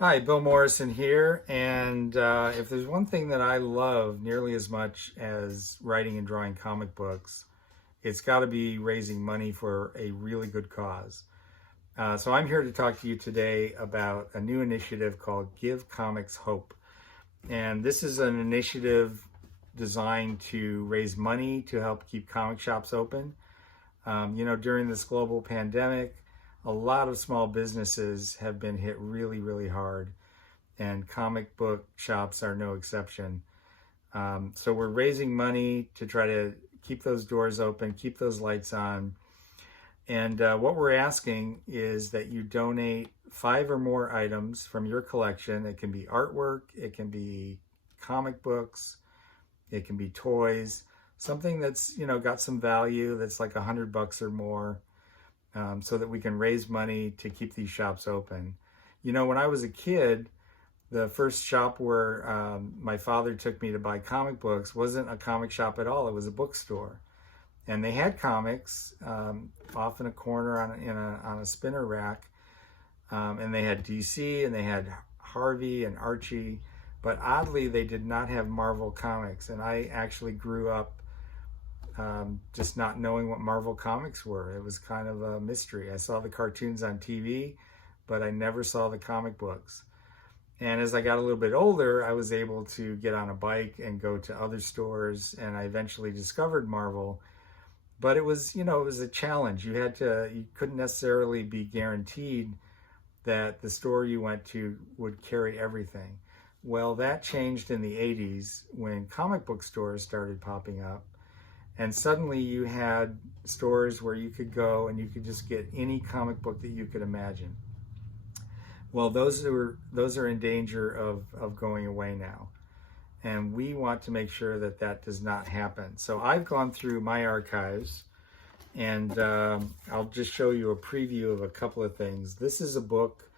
Hi, Bill Morrison here, and if there's one thing that I love nearly as much as writing and drawing comic books, it's got to be raising money for a really good cause. So I'm here to talk to you today about a new initiative called Give Comics Hope. And this is an initiative designed to raise money to help keep comic shops open. During this global pandemic, a lot of small businesses have been hit really, really hard, and comic book shops are no exception. So we're raising money to try to keep those doors open, keep those lights on. And what we're asking is that you donate 5 or more items from your collection. It can be artwork, it can be comic books, it can be toys, something that's, got some value that's like $100 or more, so that we can raise money to keep these shops open. When I was a kid, the first shop where my father took me to buy comic books wasn't a comic shop at all. It was a bookstore. And they had comics off in a corner on a spinner rack. And they had DC and they had Harvey and Archie. But oddly, they did not have Marvel comics. And I actually grew up just not knowing what Marvel comics were. It was kind of a mystery. I saw the cartoons on TV, but I never saw the comic books. And as I got a little bit older, I was able to get on a bike and go to other stores, and I eventually discovered Marvel. But it was, it was a challenge. You couldn't necessarily be guaranteed that the store you went to would carry everything. Well, that changed in the 80s when comic book stores started popping up. And suddenly you had stores where you could go and you could just get any comic book that you could imagine. Well, those are in danger of going away now. And we want to make sure that that does not happen. So I've gone through my archives, and I'll just show you a preview of a couple of things. This is a book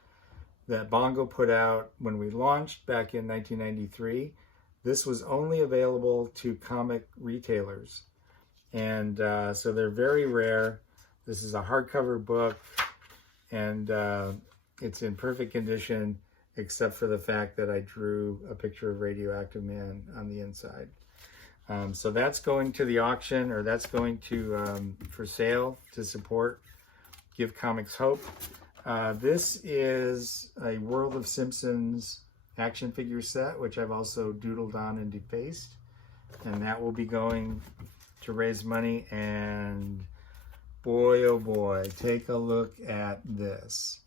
that Bongo put out when we launched back in 1993. This was only available to comic retailers. And so they're very rare. This is a hardcover book, and it's in perfect condition, except for the fact that I drew a picture of Radioactive Man on the inside. So that's going to the auction, or that's going to for sale to support Give Comics Hope. This is a World of Simpsons action figure set, which I've also doodled on and defaced, and that will be going to raise money. And boy, oh boy, take a look at this.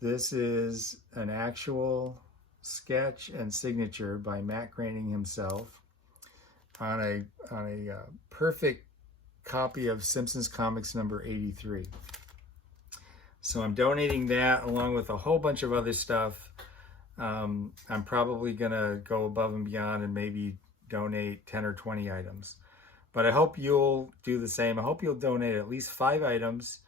This is an actual sketch and signature by Matt Groening himself on a perfect copy of Simpsons Comics number 83. So I'm donating that along with a whole bunch of other stuff. I'm probably gonna go above and beyond and maybe donate 10 or 20 items. But I hope you'll do the same. I hope you'll donate at least 5 items.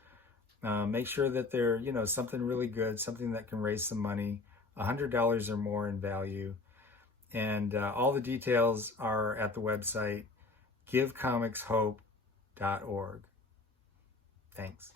Make sure that they're, something really good, something that can raise some money, $100 or more in value. And all the details are at the website, givecomicshope.org. Thanks.